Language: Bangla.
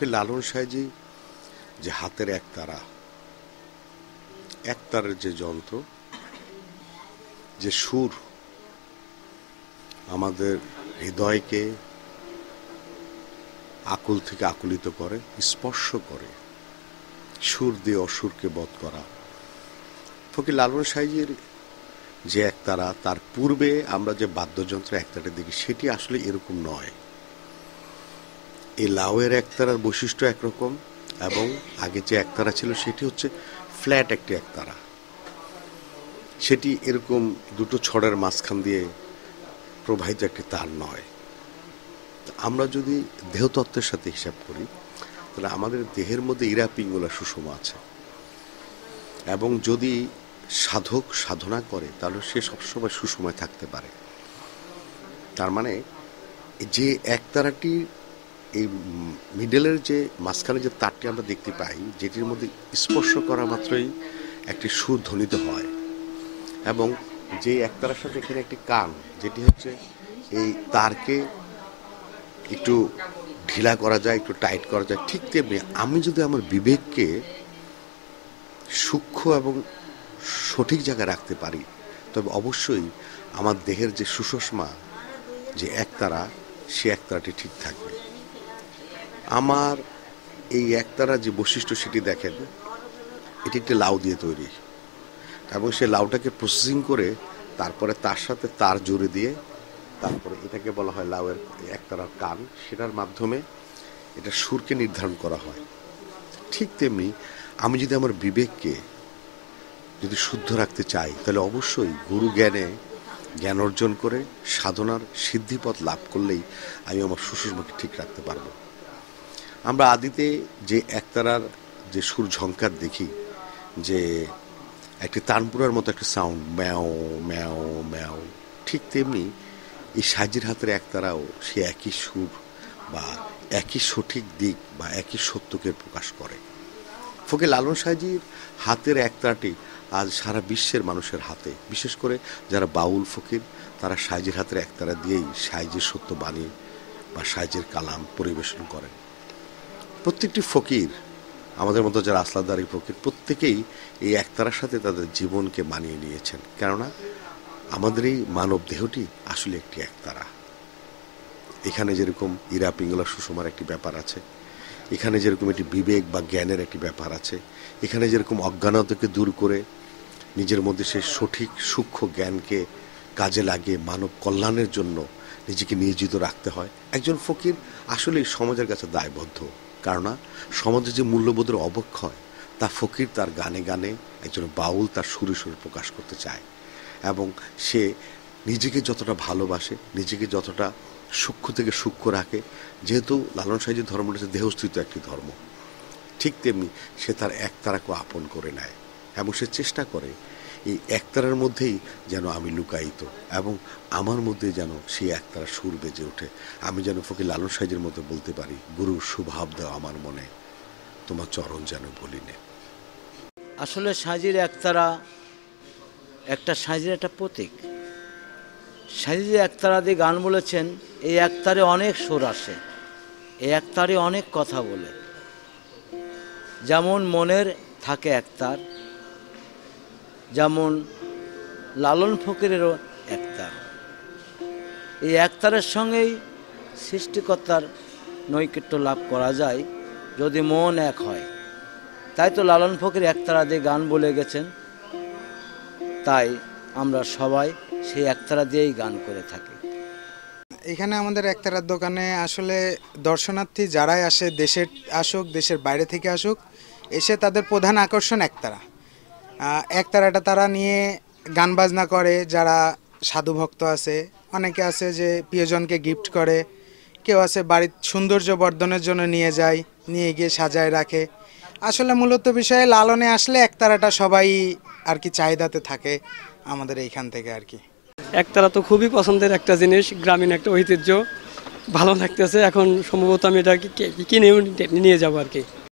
ফকির লালন সাঁইজি যে হাতের একতারের যে যন্ত্র, যে সুর আমাদের হৃদয়কে আকুল থেকে আকুলিত করে, স্পর্শ করে, সুর দিয়ে অসুরকে বধ করা। ফকির লালন সাঁইজির যে একতারা, তার পূর্বে আমরা যে বাদ্যযন্ত্র একতারা দেখি সেটি আসলে এরকম নয়। এই লাউয়ের একতারার বৈশিষ্ট্য একরকম, এবং আগে যে একতারা ছিল সেটি হচ্ছে ফ্ল্যাট একটি একতারা। সেটি এরকম দুটো ছড়ের মাঝখান দিয়ে প্রবাহিত একটি তার নয়। আমরা যদি দেহতত্ত্বের সাথে হিসাব করি তাহলে আমাদের দেহের মধ্যে ইরা পিঙ্গলা সুষমা আছে, এবং যদি সাধক সাধনা করে তাহলে সে সবসময় সুষমায় থাকতে পারে। তার মানে যে একতারাটি এই মিডলের যে মাঝখানে যে তারটি আমরা দেখতে পাই, যেটির মধ্যে স্পর্শ করা মাত্রই একটি সুর ধ্বনিত হয়, এবং যে একতারার সাথে এখানে একটি কান, যেটি হচ্ছে এই তারকে একটু ঢিলা করা যায়, একটু টাইট করা যায়, ঠিক তেমনি আমি যদি আমার বিবেককে সূক্ষ্ম এবং সঠিক জায়গায় রাখতে পারি তবে অবশ্যই আমার দেহের যে সুষমা, যে একতারা, সে একতারাটি ঠিক থাকবে। আমার এই একতারা যে বৈশিষ্ট্য সেটি দেখেন, এটি একটি লাউ দিয়ে তৈরি, এবং সে লাউটাকে প্রসেসিং করে তারপরে তার সাথে তার জুড়ে দিয়ে তারপরে এটাকে বলা হয় লাউয়ের একতারার কান, সেটার মাধ্যমে এটা সুরকে নির্ধারণ করা হয়। ঠিক তেমনি আমি যদি আমার বিবেককে যদি শুদ্ধ রাখতে চাই তাহলে অবশ্যই গুরু জ্ঞান অর্জন করে সাধনার সিদ্ধিপথ লাভ করলেই আমি আমার সুষমাকে ঠিক রাখতে পারবো। আমরা আদিতে যে একতারার যে সুর ঝংকার দেখি, যে একটি তানপুরার মতো একটা সাউন্ড, ম্যাও ম্যাও ম্যাও, ঠিক তেমনি এই সাঁইজির হাতের একতারাও সে একই সুর বা একই সঠিক দিক বা একই সত্যকে প্রকাশ করে। ফকির লালন সাঁইজির হাতের একতারাটি আজ সারা বিশ্বের মানুষের হাতে, বিশেষ করে যারা বাউল ফকির, তারা সাঁইজির হাতের একতারা দিয়েই সাঁইজির সত্যবাণী বা সাঁইজির কালাম পরিবেশন করেন। প্রত্যেকটি ফকির, আমাদের মতো যারা আসলাদারি ফকির, প্রত্যেকেই এই একতারার সাথে তাদের জীবনকে মানিয়ে নিয়েছেন, কেননা আমাদের এই মানব দেহটি আসলে একটি একতারা। এখানে যেরকম ইরা পিঙ্গলা সুষমার একটি ব্যাপার আছে, এখানে যেরকম একটি বিবেক বা জ্ঞানের একটি ব্যাপার আছে, এখানে যেরকম অজ্ঞানতাকে দূর করে নিজের মধ্যে সেই সঠিক সূক্ষ্ম জ্ঞানকে কাজে লাগিয়ে মানব কল্যাণের জন্য নিজেকে নিয়োজিত রাখতে হয়। একজন ফকির আসলে সমাজের কাছে দায়বদ্ধ, কেননা সমাজে যে মূল্যবোধের অবক্ষয় তা ফকির তার গানে গানে, একজন বাউল তার সুরে সুরে প্রকাশ করতে চায়, এবং সে নিজেকে যতটা ভালোবাসে, নিজেকে যতটা সূক্ষ্ম থেকে সূক্ষ্ম রাখে, যেহেতু লালন সাঁইজির ধর্মটা হচ্ছে দেহস্থিত একটি ধর্ম, ঠিক তেমনি সে তার একতারাকে আপন করে নেয়, এবং সে চেষ্টা করে এই একতারার মধ্যেই যেন আমি লুকায়িত, এবং আমার মধ্যে যেন সেই একতারা সুর বেজে ওঠে। আমি যেন ফকির লালন সাঁইজির মতো বলতে পারি, গুরুর সুভাব দাও আমার মনে, তোমার চরণ যেন বলিনে। আসলে সাঁইজির একতারা সাঁইজির একটা প্রতীক। সাঁইজি একতারা দিয়ে গান বলেছেন, এই একতারে অনেক সুর আসে, এই একতারে অনেক কথা বলে। যেমন মনের থাকে একতার, যেমন লালন ফকিরেরও একতার। এই একতারের সঙ্গেই সৃষ্টিকর্তার নৈকট্য লাভ করা যায় যদি মন এক হয়। তাই তো লালন ফকির একতারা দিয়ে গান বলে গেছেন, তাই আমরা সবাই সেই একতারা দিয়েই গান করে থাকি। এখানে আমাদের একতারার দোকানে আসলে দর্শনার্থী যারাই আসে, দেশের আসুক দেশের বাইরে থেকে আসুক, এসে তাদের প্রধান আকর্ষণ একতারা। একতারাটা তারা নিয়ে গান বাজনা করে। যারা সাধু ভক্ত আছে, অনেকে আছে যে প্রিয়জনকে গিফট করে, কেউ আছে বাড়ির সৌন্দর্য বর্ধনের জন্য নিয়ে যায়, নিয়ে গিয়ে সাজায় রাখে। আসলে মূলত বিষয়ে লালনে আসলে একতারাটা সবাই আর কি চাহিদাতে থাকে আমাদের এইখান থেকে আর কি। একতারা তো খুবই পছন্দের একটা জিনিস, গ্রামীণ একটা ঐতিহ্য, ভালো লাগতেছে। এখন সম্ভবত আমি এটা কিনেও নিয়ে যাবো আর কি।